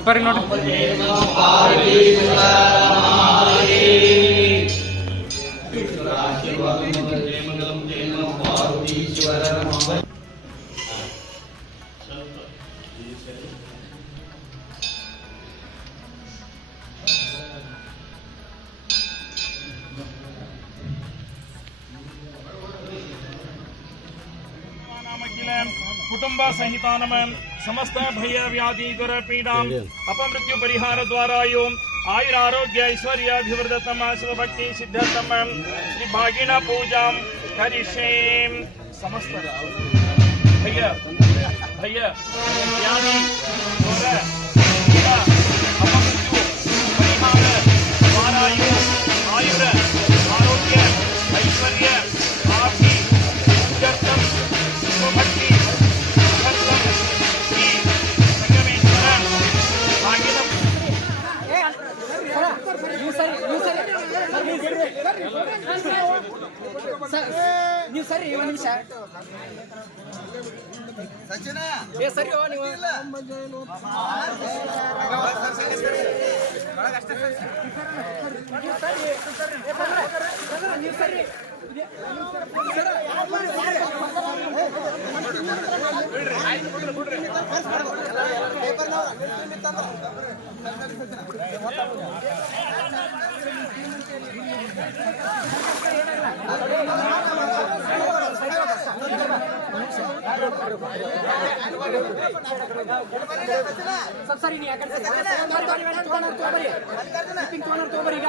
ಅಪ್ಪರಿ ನೋಡಿ कुटुंब सहितानम समस्त भय व्याधि दुर पीड़ा अपमृत्यु परिहार द्वारा आयुरारोग्य ऐश्वर्याभिवृद्धतम शिवभक्ति सिद्धतम श्री भागिन पूजा करिष्ये। समस्त भय व्याधि दुर पीड़ा अपमृत्यु परिहार द्वारा आयुर आरोग्य ऐश्वर्य आदि सिद्धतम शिवभक्ति ನೀವು ಸರಿ ಒಂದು ನಿಮಿಷ ಸಚಿನ ಸರಿ ನೀವು ಸರಿ ಸರಿ ನೀವು ಯಾಕಂದ್ರೆ ತಗೊಂಡ್ರಿ ಈಗ